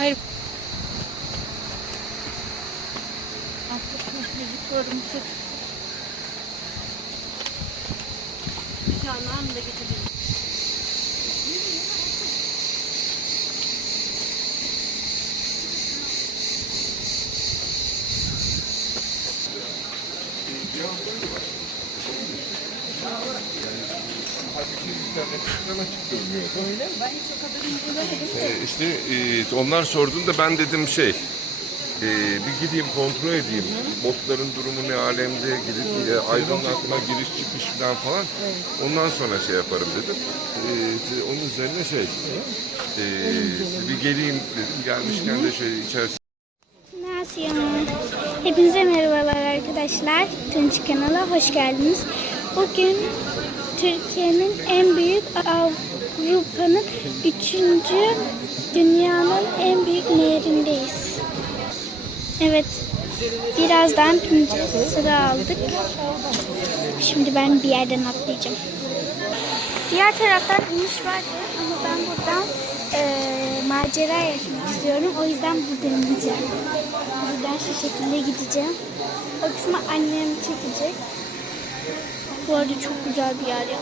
Hayır. Haklısın. Müzik programı sesi. Çağlar da getirelim. Öyle mi? Ben hiç o kadar incelemedim. işte e, onlar sorduğunda ben dedim şey e, bir gideyim kontrol edeyim. Botların durumu ne alemde gidip e, aydınlatma giriş çıkış falan falan. Ondan sonra şey yaparım dedim. E, onun üzerine şey e, bir geleyim dedim. Gelmişken de şey içerisinde Nasıl? Hepinize merhabalar arkadaşlar. Tunç kanala hoş geldiniz. Bugün Türkiye'nin en büyük Avrupa'nın üçüncü dünyanın en büyük nehrindeyiz. Evet. Birazdan bineceğiz. Sıra aldık. Şimdi ben bir yerden atlayacağım. Diğer taraftan iniş vardı ama ben buradan eee, macera yaşamak istiyorum. O yüzden buradan ineceğim. Buradan şu şekilde gideceğim. O kısmı annem çekecek. Bu arada çok güzel bir yer ya.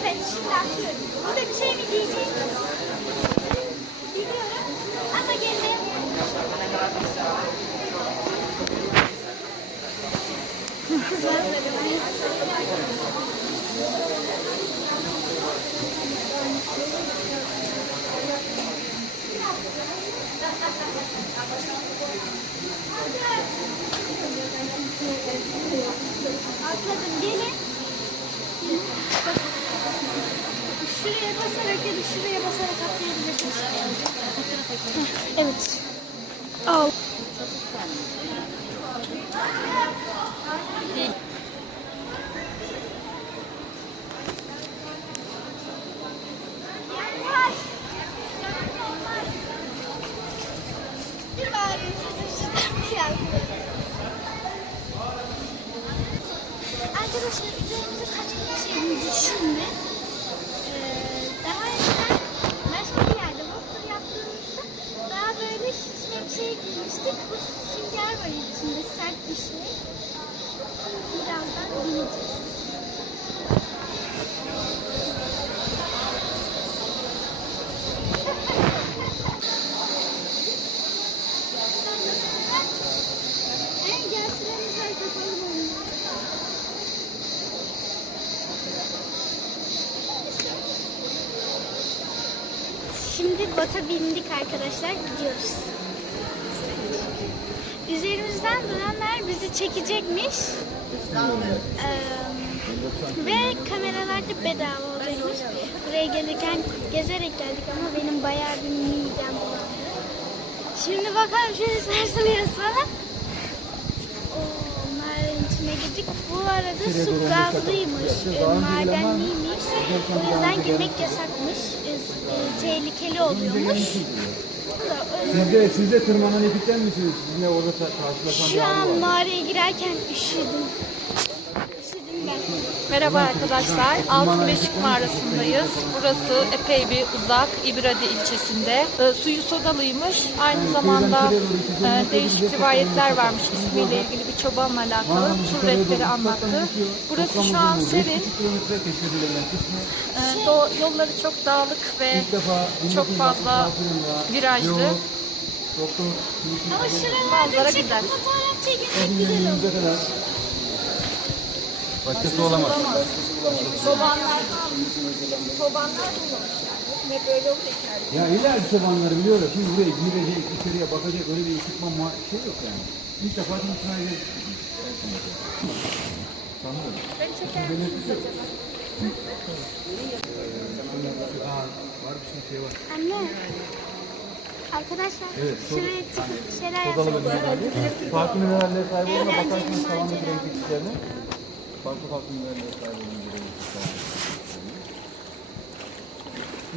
Evet şimdi atlıyorum. Burada bir şey mi diyecek? Biliyorum ama gene de atladım. Gelin. Şuraya basarak ya da şuraya basarak atlayabilirsiniz. Evet. Al. Şimdi bota bindik arkadaşlar gidiyoruz. Üzerimizden duranlar bizi çekecekmiş. Ee, ve kameralar da bedava olacakmış. Buraya gelirken gezerek geldik ama benim bayağı bir midem bulanıyor. Şimdi bakalım şöyle sarsılıyoruz falan. İçine girdik. Bu arada su gazlıymış, e, madenliymiş. O yüzden girmek yasakmış. E, e, tehlikeli oluyormuş. Bu da öyle. Siz de, siz de tırmanan ekipten misiniz? Sizinle orada karşılaşan Şu an mağaraya girerken üşüdüm. Merhaba arkadaşlar. Altın Beşik Mağarası'ndayız. Burası epey bir uzak. İbradi ilçesinde. E, suyu sodalıymış. Aynı zamanda e, değişik rivayetler varmış ismiyle ilgili bir çobanla alakalı. Tur rehberi anlattı. Burası şu an serin. E, do- yolları çok dağlık ve çok fazla virajlı. Ama şuralarda Manzara güzel. fotoğraf çekilmek güzel olur. Başkası olamaz. Ya illa bir çobanları biliyorlar. Şimdi buraya girecek, içeriye bakacak öyle bir ekipman şey yok yani. İlk defa şimdi sınavda Sanırım. Beni çeker misiniz acaba? Var bir şey, şey var. Anne. Arkadaşlar şuraya çıkıp bir şeyler bölümlerde. Farklı minerallere sahip Eğlenceli bakarsınız macera. renkli çiçeklerine. Sahip bir renkli çiçekler.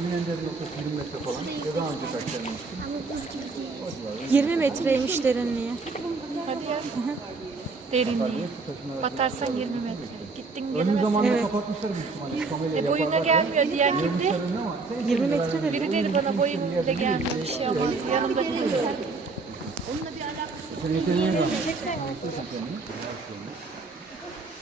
İğnenceli noktası 20 metre falan. Ya daha önce kaç gelmiştim. Ama buz gibi değil. 20 metreymiş derinliği. Hadi ya. Derinliği. Batarsan 20 metre. Gittin Önü gelemezsin. zamanında kapatmışlar büyük ihtimalle. Kamerayla E boyuna yaparlar. gelmiyor diyen kimdi? Ama sen 20 metre de Biri dedi bana boyun bile gelmiyor bir şey olmaz. Yanımda değil. sen yeteneğe bak. Bak burada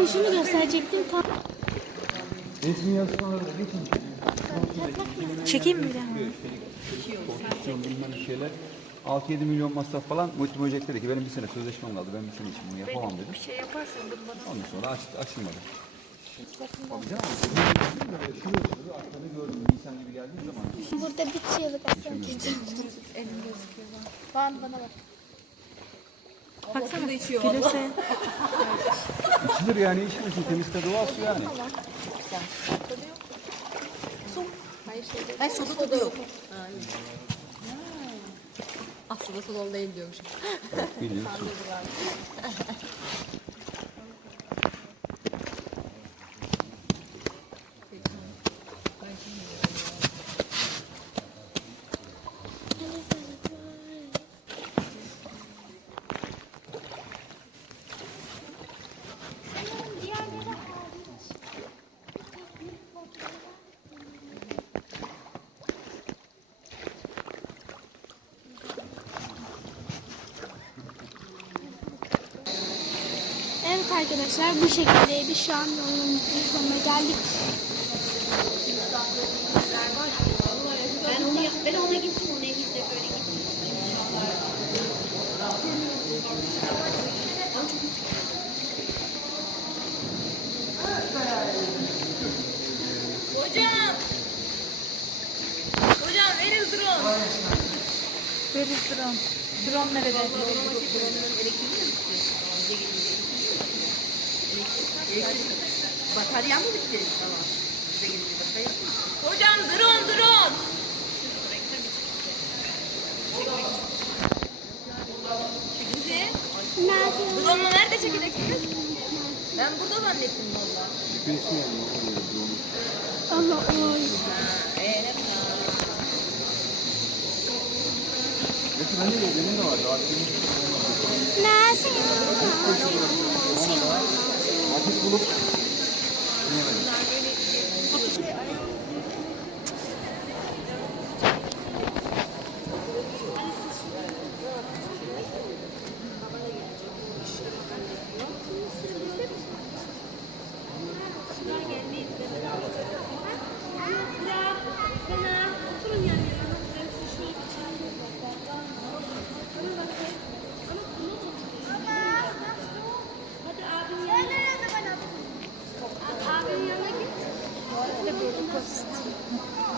Bak sen şunu gösterecektin tam. Resmi yazışmaları da geçin. Çekeyim mi bir daha? Konstrüksiyon bilmem bir şeyler. 6-7 milyon masraf falan Muhittin Hocak dedi ki benim bir sene sözleşmem kaldı. Ben bir sene için bunu yapamam dedim. Bir şey yaparsan dur bana. Ondan sonra aç, açılmadı. Tabii canım. Böyle şuraya şuraya atları gördüm. Nisan gibi geldiği zaman. Burada bitiyorduk aslında. Bana bana bak. Baksana. Gülümse. İçilir yani içmesin. Temiz tadı var su yani. Ay soda tadı yok. Aslında soda değil diyormuşum. Bildiğin su. Evet arkadaşlar bu şekildeydi. Şu an yolumuzun sonuna geldik. Ben ona, ben ona gittim. Ona gittim. Böyle gittim. Hocam. Hocam verin drone. Veririz drone. Drone nerede? Batarya mı bitti? Tamam. Bize gelince batarya mı? Hocam drone drone. Bizi drone'la nerede çekeceksiniz? Ben burada zannettim valla. Allah de var? Daha Nasıl? Nasıl? Mas tipo, 我自己。